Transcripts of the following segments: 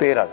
13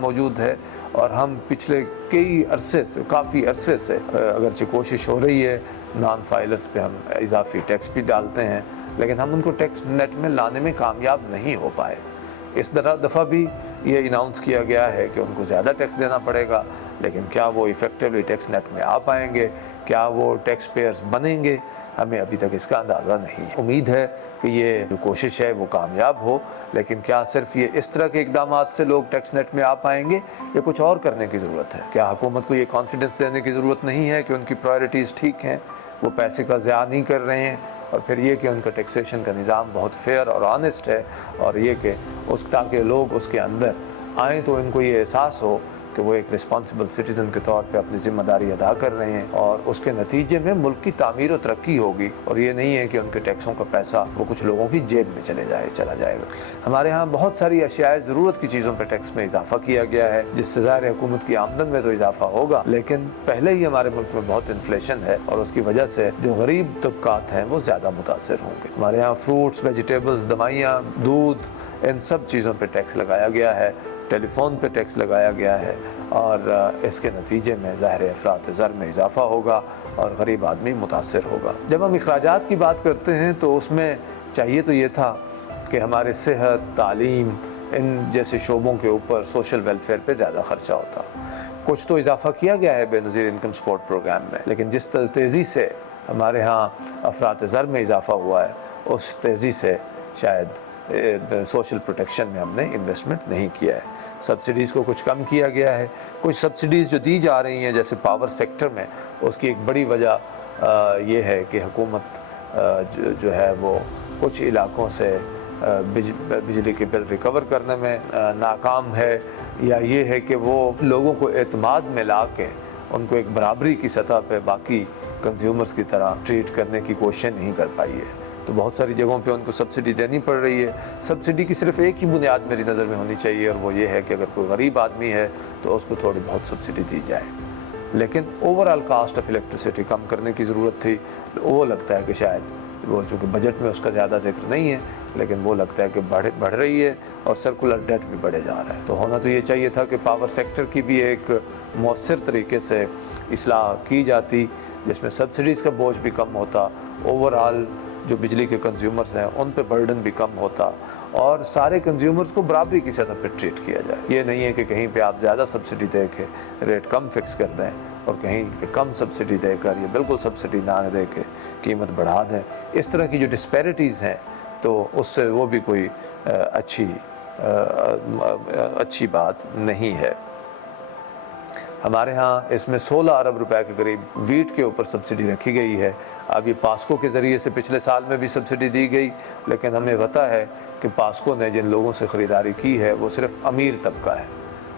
موجود ہے اور ہم پچھلے کافی عرصے سے اگرچہ کوشش ہو رہی ہے نان فائلرز پہ ہم اضافی ٹیکس بھی ڈالتے ہیں، لیکن ہم ان کو ٹیکس نیٹ میں لانے میں کامیاب نہیں ہو پائے۔ اس دفعہ بھی یہ اناؤنس کیا گیا ہے کہ ان کو زیادہ ٹیکس دینا پڑے گا، لیکن کیا وہ ایفیکٹولی ٹیکس نیٹ میں آ پائیں گے، کیا وہ ٹیکس پیئرز بنیں گے، ہمیں ابھی تک اس کا اندازہ نہیں ہے۔ امید ہے کہ یہ جو کوشش ہے وہ کامیاب ہو، لیکن کیا صرف یہ اس طرح کے اقدامات سے لوگ ٹیکس نیٹ میں آ پائیں گے یا کچھ اور کرنے کی ضرورت ہے؟ کیا حکومت کو یہ کانفیڈنس دینے کی ضرورت نہیں ہے کہ ان کی پرائرٹیز ٹھیک ہیں، وہ پیسے کا ضیاع نہیں کر رہے ہیں، اور پھر یہ کہ ان کا ٹیکسیشن کا نظام بہت فیئر اور آنیسٹ ہے، اور یہ کہ تاکہ لوگ اس کے اندر آئیں تو ان کو یہ احساس ہو کہ وہ ایک رسپانسبل سٹیزن کے طور پہ اپنی ذمہ داری ادا کر رہے ہیں، اور اس کے نتیجے میں ملک کی تعمیر و ترقی ہوگی، اور یہ نہیں ہے کہ ان کے ٹیکسوں کا پیسہ وہ کچھ لوگوں کی جیب میں چلا جائے گا۔ ہمارے ہاں بہت ساری اشیاء ضرورت کی چیزوں پہ ٹیکس میں اضافہ کیا گیا ہے، جس سے ظاہر حکومت کی آمدن میں تو اضافہ ہوگا، لیکن پہلے ہی ہمارے ملک میں بہت انفلیشن ہے، اور اس کی وجہ سے جو غریب طبقات ہیں وہ زیادہ متاثر ہوں گے۔ ہمارے ہاں فروٹس، ویجیٹیبلز، دوائیاں، دودھ، ان سب چیزوں پہ ٹیکس لگایا گیا ہے، ٹیلی فون پہ ٹیکس لگایا گیا ہے، اور اس کے نتیجے میں ظاہر افراط زر میں اضافہ ہوگا اور غریب آدمی متاثر ہوگا۔ جب ہم اخراجات کی بات کرتے ہیں تو اس میں چاہیے تو یہ تھا کہ ہمارے صحت، تعلیم، ان جیسے شعبوں کے اوپر سوشل ویلفیئر پہ زیادہ خرچہ ہوتا۔ کچھ تو اضافہ کیا گیا ہے بے نظیر انکم سپورٹ پروگرام میں، لیکن جس تیزی سے ہمارے ہاں افراط زر میں اضافہ ہوا ہے، اس تیزی سے شاید سوشل پروٹیکشن میں ہم نے انویسٹمنٹ نہیں کیا ہے۔ سبسڈیز کو کچھ کم کیا گیا ہے، کچھ سبسڈیز جو دی جا رہی ہیں جیسے پاور سیکٹر میں، اس کی ایک بڑی وجہ یہ ہے کہ حکومت جو ہے وہ کچھ علاقوں سے بجلی کے بل ریکور کرنے میں ناکام ہے، یا یہ ہے کہ وہ لوگوں کو اعتماد میں لا کے ان کو ایک برابری کی سطح پہ باقی کنزیومرز کی طرح ٹریٹ کرنے کی کوشش نہیں کر پائی ہے۔ تو بہت ساری جگہوں پہ ان کو سبسڈی دینی پڑ رہی ہے۔ سبسڈی کی صرف ایک ہی بنیاد میری نظر میں ہونی چاہیے، اور وہ یہ ہے کہ اگر کوئی غریب آدمی ہے تو اس کو تھوڑی بہت سبسڈی دی جائے، لیکن اوورآل کاسٹ آف الیکٹریسٹی کم کرنے کی ضرورت تھی۔ وہ لگتا ہے کہ شاید وہ چونکہ بجٹ میں اس کا زیادہ ذکر نہیں ہے، لیکن وہ لگتا ہے کہ بڑھ رہی ہے، اور سرکولر ڈیٹ بھی بڑھے جا رہا ہے۔ تو ہونا تو یہ چاہیے تھا کہ پاور سیکٹر کی بھی ایک مؤثر طریقے سے اصلاح کی جاتی، جس میں سبسڈیز کا بوجھ بھی کم ہوتا، اوورآل جو بجلی کے کنزیومرز ہیں ان پہ برڈن بھی کم ہوتا، اور سارے کنزیومرز کو برابری کی سطح پہ ٹریٹ کیا جائے۔ یہ نہیں ہے کہ کہیں پہ آپ زیادہ سبسڈی دے کے ریٹ کم فکس کر دیں، اور کہیں پہ کم سبسڈی دے کر یا بالکل سبسڈی نہ دے کے قیمت بڑھا دیں۔ اس طرح کی جو ڈسپیرٹیز ہیں تو اس سے وہ بھی کوئی اچھی بات نہیں ہے۔ ہمارے ہاں اس میں 16 ارب روپے کے قریب ویٹ کے اوپر سبسڈی رکھی گئی ہے۔ اب یہ پاسکو کے ذریعے سے پچھلے سال میں بھی سبسڈی دی گئی، لیکن ہمیں پتہ ہے کہ پاسکو نے جن لوگوں سے خریداری کی ہے وہ صرف امیر طبقہ ہے،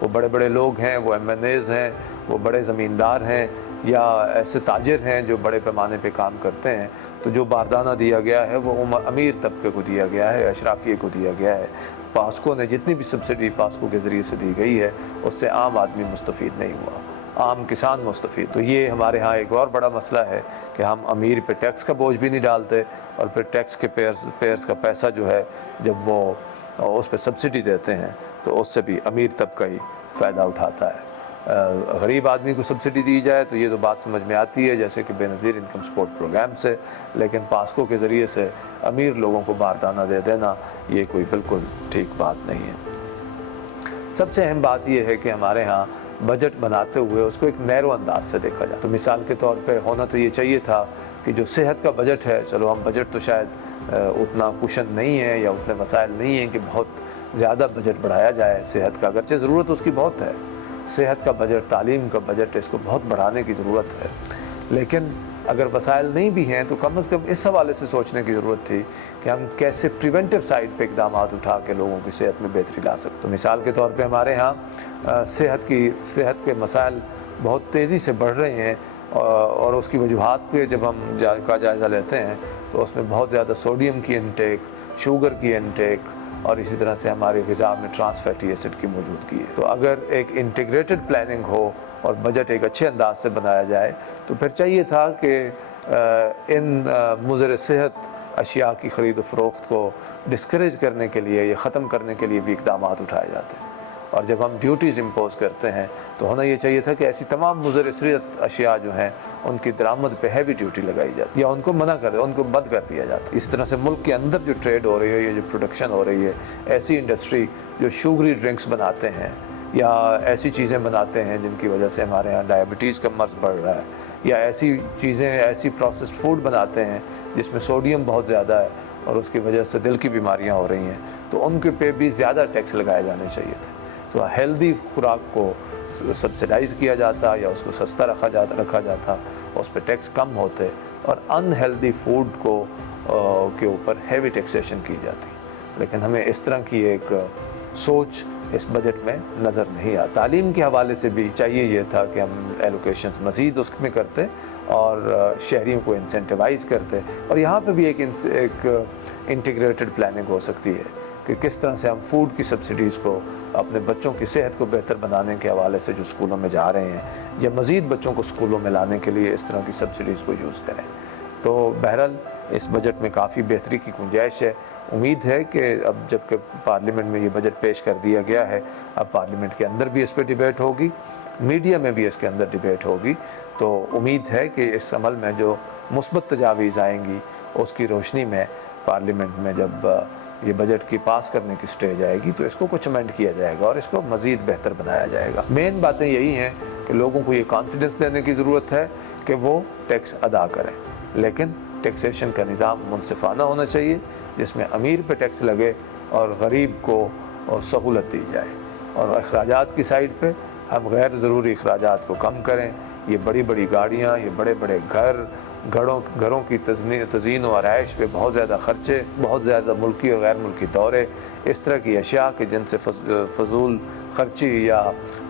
وہ بڑے بڑے لوگ ہیں، وہ ایم این ایز ہیں، وہ بڑے زمیندار ہیں، یا ایسے تاجر ہیں جو بڑے پیمانے پہ کام کرتے ہیں۔ تو جو باردانہ دیا گیا ہے وہ امیر طبقے کو دیا گیا ہے، اشرافیے کو دیا گیا ہے۔ پاسکو نے جتنی بھی سبسڈی پاسکو کے ذریعے سے دی گئی ہے اس سے عام آدمی مستفید نہیں ہوا، عام کسان مستفید۔ تو یہ ہمارے ہاں ایک اور بڑا مسئلہ ہے کہ ہم امیر پہ ٹیکس کا بوجھ بھی نہیں ڈالتے، اور پھر ٹیکس کے پیئرز کا پیسہ جو ہے جب وہ اس پہ سبسڈی دیتے ہیں تو اس سے بھی امیر طبقہ ہی فائدہ اٹھاتا ہے۔ غریب آدمی کو سبسڈی دی جائے تو یہ تو بات سمجھ میں آتی ہے جیسے کہ بے نظیر انکم سپورٹ پروگرام سے، لیکن پاسکو کے ذریعے سے امیر لوگوں کو باردانہ دے دینا یہ کوئی بالکل ٹھیک بات نہیں ہے۔ سب سے اہم بات یہ ہے کہ ہمارے ہاں بجٹ بناتے ہوئے اس کو ایک نیرو انداز سے دیکھا جائے۔ تو مثال کے طور پہ ہونا تو یہ چاہیے تھا کہ جو صحت کا بجٹ ہے، چلو ہم بجٹ تو شاید اتنا کوشن نہیں ہے یا اتنے مسائل نہیں ہیں کہ بہت زیادہ بجٹ بڑھایا جائے صحت کا، اگرچہ ضرورت اس کی بہت ہے، صحت کا بجٹ، تعلیم کا بجٹ، اس کو بہت بڑھانے کی ضرورت ہے، لیکن اگر وسائل نہیں بھی ہیں تو کم از کم اس حوالے سے سوچنے کی ضرورت تھی کہ ہم کیسے پریونٹیو سائڈ پہ اقدامات اٹھا کے لوگوں کی صحت میں بہتری لا سکتے۔ تو مثال کے طور پہ ہمارے ہاں صحت کے مسائل بہت تیزی سے بڑھ رہے ہیں، اور اس کی وجوہات پہ جب ہم کا جائزہ لیتے ہیں تو اس میں بہت زیادہ سوڈیم کی انٹیک، شوگر کی انٹیک، اور اسی طرح سے ہماری غذا میں ٹرانس فیٹی ایسڈ کی موجودگی ہے۔ تو اگر ایک انٹیگریٹڈ پلاننگ ہو اور بجٹ ایک اچھے انداز سے بنایا جائے تو پھر چاہیے تھا کہ ان مضر صحت اشیاء کی خرید و فروخت کو ڈسکریج کرنے کے لیے یا ختم کرنے کے لیے بھی اقدامات اٹھائے جاتے ہیں۔ اور جب ہم ڈیوٹیز امپوز کرتے ہیں تو ہونا یہ چاہیے تھا کہ ایسی تمام مضر اثرت اشیاء جو ہیں ان کی درآمد پہ ہیوی ڈیوٹی لگائی جاتی یا ان کو منع کر ان کو بند کر دیا جاتا۔ اس طرح سے ملک کے اندر جو ٹریڈ ہو رہی ہے یا جو پروڈکشن ہو رہی ہے، ایسی انڈسٹری جو شوگری ڈرنکس بناتے ہیں یا ایسی چیزیں بناتے ہیں جن کی وجہ سے ہمارے ہاں ڈائبٹیز کا مرض بڑھ رہا ہے، یا ایسی چیزیں ایسی پروسیسڈ فوڈ بناتے ہیں جس میں سوڈیم بہت زیادہ ہے اور اس کی وجہ سے دل کی بیماریاں ہو رہی ہیں، تو ان کے پہ بھی زیادہ ٹیکس لگائے جانے چاہیے تھے۔ تو ہیلدی خوراک کو سبسیڈائز کیا جاتا یا اس کو سستا رکھا جاتا، اس پہ ٹیکس کم ہوتے، اور ان ہیلدی فوڈ کو کے اوپر ہیوی ٹیکسیشن کی جاتی۔ لیکن ہمیں اس طرح کی ایک سوچ اس بجٹ میں نظر نہیں آتا۔ تعلیم کے حوالے سے بھی چاہیے یہ تھا کہ ہم ایلوکیشنز مزید اس میں کرتے اور شہریوں کو انسینٹیوائز کرتے، اور یہاں پہ بھی ایک انٹیگریٹڈ پلاننگ ہو سکتی ہے کہ کس طرح سے ہم فوڈ کی سبسڈیز کو اپنے بچوں کی صحت کو بہتر بنانے کے حوالے سے جو اسکولوں میں جا رہے ہیں یا مزید بچوں کو اسکولوں میں لانے کے لیے اس طرح کی سبسڈیز کو یوز کریں۔ تو بہرحال اس بجٹ میں کافی بہتری کی گنجائش ہے۔ امید ہے کہ اب جب کہ پارلیمنٹ میں یہ بجٹ پیش کر دیا گیا ہے، اب پارلیمنٹ کے اندر بھی اس پہ ڈیبیٹ ہوگی، میڈیا میں بھی اس کے اندر ڈیبیٹ ہوگی، تو امید ہے کہ اس عمل میں جو مثبت تجاویز آئیں گی اس کی روشنی میں پارلیمنٹ میں جب یہ بجٹ کی پاس کرنے کی سٹیج آئے گی تو اس کو کچھ امینڈ کیا جائے گا اور اس کو مزید بہتر بنایا جائے گا۔ مین باتیں یہی ہیں کہ لوگوں کو یہ کانفیڈنس دینے کی ضرورت ہے کہ وہ ٹیکس ادا کریں، لیکن ٹیکسیشن کا نظام منصفانہ ہونا چاہیے جس میں امیر پہ ٹیکس لگے اور غریب کو سہولت دی جائے، اور اخراجات کی سائڈ پہ ہم غیر ضروری اخراجات کو کم کریں۔ یہ بڑی بڑی گاڑیاں، یہ بڑے بڑے گھروں کی تزئین و آرائش پہ بہت زیادہ خرچے، بہت زیادہ ملکی اور غیر ملکی دورے، اس طرح کی اشیاء کہ جن سے فضول خرچی یا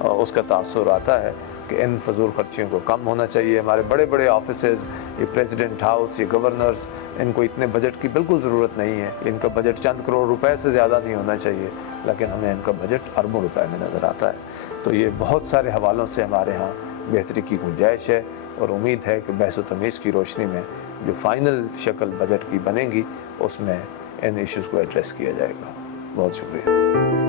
اس کا تاثر آتا ہے کہ ان فضول خرچیوں کو کم ہونا چاہیے۔ ہمارے بڑے بڑے آفیسز، یہ پریزیڈنٹ ہاؤس، یہ گورنرز، ان کو اتنے بجٹ کی بالکل ضرورت نہیں ہے۔ ان کا بجٹ چند کروڑ روپے سے زیادہ نہیں ہونا چاہیے، لیکن ہمیں ان کا بجٹ اربوں روپے میں نظر آتا ہے۔ تو یہ بہت سارے حوالوں سے ہمارے ہاں بہتری کی گنجائش ہے، اور امید ہے کہ بحث و تمیز کی روشنی میں جو فائنل شکل بجٹ کی بنے گی اس میں ان ایشوز کو ایڈریس کیا جائے گا۔ بہت شکریہ۔